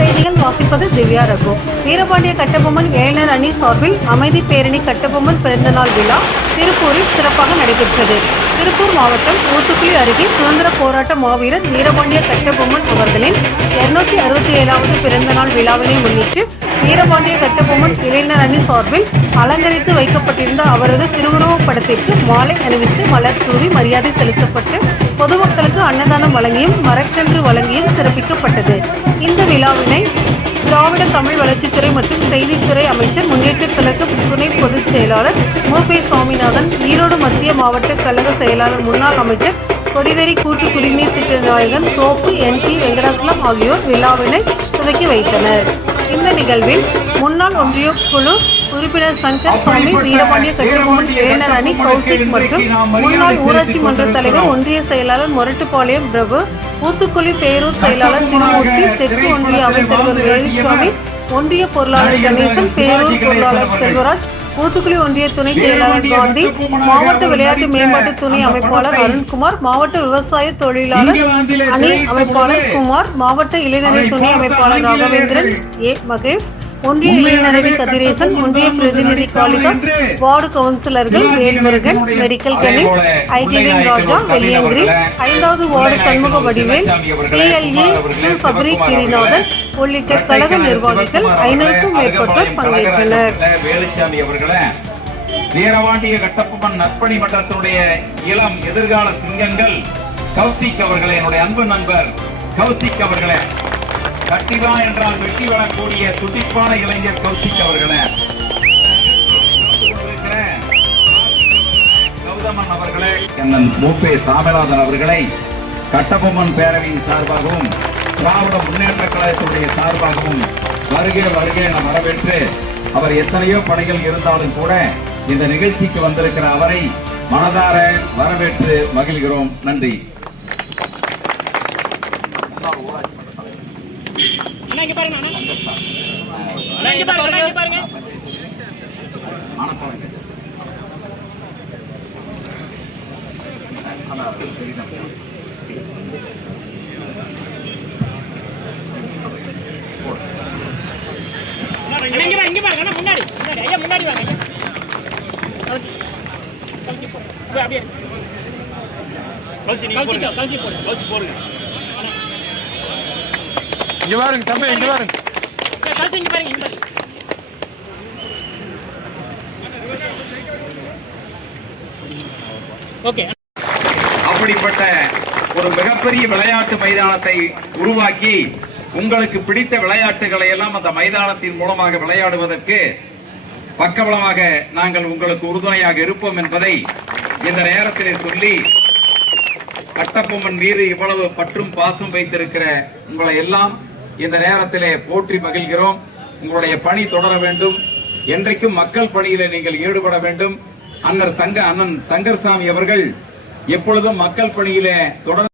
செய்திகள் வாசிப்பது திவ்யா ரகு. வீரபாண்டிய கட்டபொம்மன் இளைஞர் அணி சார்பில் அமைதி பேரணி கட்டபொம்மன் பிறந்தநாள் விழா திருப்பூரில் சிறப்பாக நடைபெற்றது. திருப்பூர் மாவட்டம் ஊத்துக்குளி அருகே சுதந்திர போராட்ட மாவீரர் வீரபாண்டிய கட்டபொம்மன் அவர்களின் 267வது பிறந்தநாள் விழாவினை முன்னிட்டு வீரபாண்டிய கட்டபொம்மன் இளைஞர் அணி சார்பில் அலங்கரித்து வைக்கப்பட்டிருந்த அவரது திருவுருவப் படத்திற்கு மாலை அணிவித்து மலர் தூவி மரியாதை செலுத்தப்பட்டு பொதுமக்களுக்கு அன்னதானம் வழங்கியும் மரக்கன்று வழங்கியும் சிறப்பிக்கப்பட்டது. இந்த விழாவினை திராவிட தமிழ் வளர்ச்சித்துறை மற்றும் செய்தித்துறை அமைச்சர் முன்னேற்ற கழக துணை பொதுச் செயலாளர் மு.பி. சுவாமிநாதன், ஈரோடு மத்திய மாவட்ட கழக செயலாளர் முன்னாள் அமைச்சர் கொடிவேரி கூட்டு குடிநீர் திட்ட நாயகன் தோப்பு என்.டி. வெங்கடாசலம் ஆகியோர் விழாவினை துவக்கி வைத்தனர். இந்த நிகழ்வில் முன்னாள் ஒன்றிய குழு உறுப்பினர் சங்கர் சாமி, வீரபாண்டிய கட்டபொம்மன் இளைஞர் அணி கௌசிக் மற்றும் முன்னாள் ஊராட்சி மன்ற தலைவர் ஒன்றிய செயலாளர் மொரட்டுப்பாளையம் பிரபு, ஊத்துக்குளி பேரூர் செயலாளர் திருமூர்த்தி, தெற்கு ஒன்றிய அவைத்தலைவர் வேலுசாமி, ஒன்றிய பொருளாளர் கணேசன், பேரூர் பொருளாளர் செல்வராஜ், ஊத்துக்குளி ஒன்றிய துணை செயலாளர் காந்தி, மாவட்ட விளையாட்டு மேம்பாட்டு துணை அமைப்பாளர் அருண்குமார், மாவட்ட விவசாய தொழிலாளர் அணி அமைப்பாளர் குமார், மாவட்ட இளைஞரணி துணை அமைப்பாளர் ராகவேந்திரன் ஏ. மகேஷ், ஒன்றிய இளைஞரணி கதிரேசன், ஒன்றிய பிரதிநிதி காளிதாஸ், வார்டு கவுன்சிலர்கள் வேல்முருகன், மெடிக்கல் கணேஷ், ஐடிவி ராஜா, வெள்ளியங்கிரி, 5வது வார்டு சண்முக வடிவேல், PLA சபரி கிரிநாதன் உள்ளிட்ட கழக நிர்வாகிகள் 500க்கும் மேற்பட்டோர் பங்கேற்றனர். வீரபாண்டிய கட்டபொம்மன் நற்பணி மன்றத்துடைய இளம் எதிர்கால சிங்கங்கள் கௌசிக் அவர்களே, என்னுடைய அன்பு நண்பர் கௌசிக் அவர்களே, கட்டிவா என்றால் வெட்டி வரக்கூடிய துடிப்பான இளைஞர் கௌசிக் அவர்களே, கௌதமன் அவர்களே, மு.பி. சாமிநாதன் அவர்களை கட்டபொம்மன் பேரவையின் சார்பாகவும் திராவிட முன்னேற்ற கழகத்துடைய சார்பாகவும் வருகை வருகை என வரவேற்று, அவர் எத்தனையோ பணிகள் இருந்தாலும் கூட இந்த நிகழ்ச்சிக்கு வந்திருக்கிற அவரை மனதார வரவேற்று மகிழ்கிறோம். நன்றி. முன்னாடி வாங்க. இங்க பாருங்க தம்பி, இங்க பாருங்க. ஓகே. அப்படிப்பட்ட ஒரு மிகப்பெரிய விளையாட்டு மைதானத்தை உருவாக்கி உங்களுக்கு பிடித்த விளையாட்டுகளை எல்லாம் அந்த மைதானத்தின் மூலமாக விளையாடுவதற்கு பக்கபலமாக நாங்கள் உங்களுக்கு உறுதுணையாக இருப்போம் என்பதை இந்த நேரத்திலே சொல்லி, கட்டபொம்மன் மீது இவ்வளவு பற்றும் பாசம் வைத்திருக்கிற உங்களை எல்லாம் இந்த நேரத்திலே போற்றி மகிழ்கிறோம். உங்களுடைய பணி தொடர வேண்டும். என்றைக்கும் மக்கள் பணியில நீங்கள் ஈடுபட வேண்டும். அண்ணன் சங்கர்சாமி அவர்கள் எப்பொழுதும் மக்கள் பணியிலே தொடர்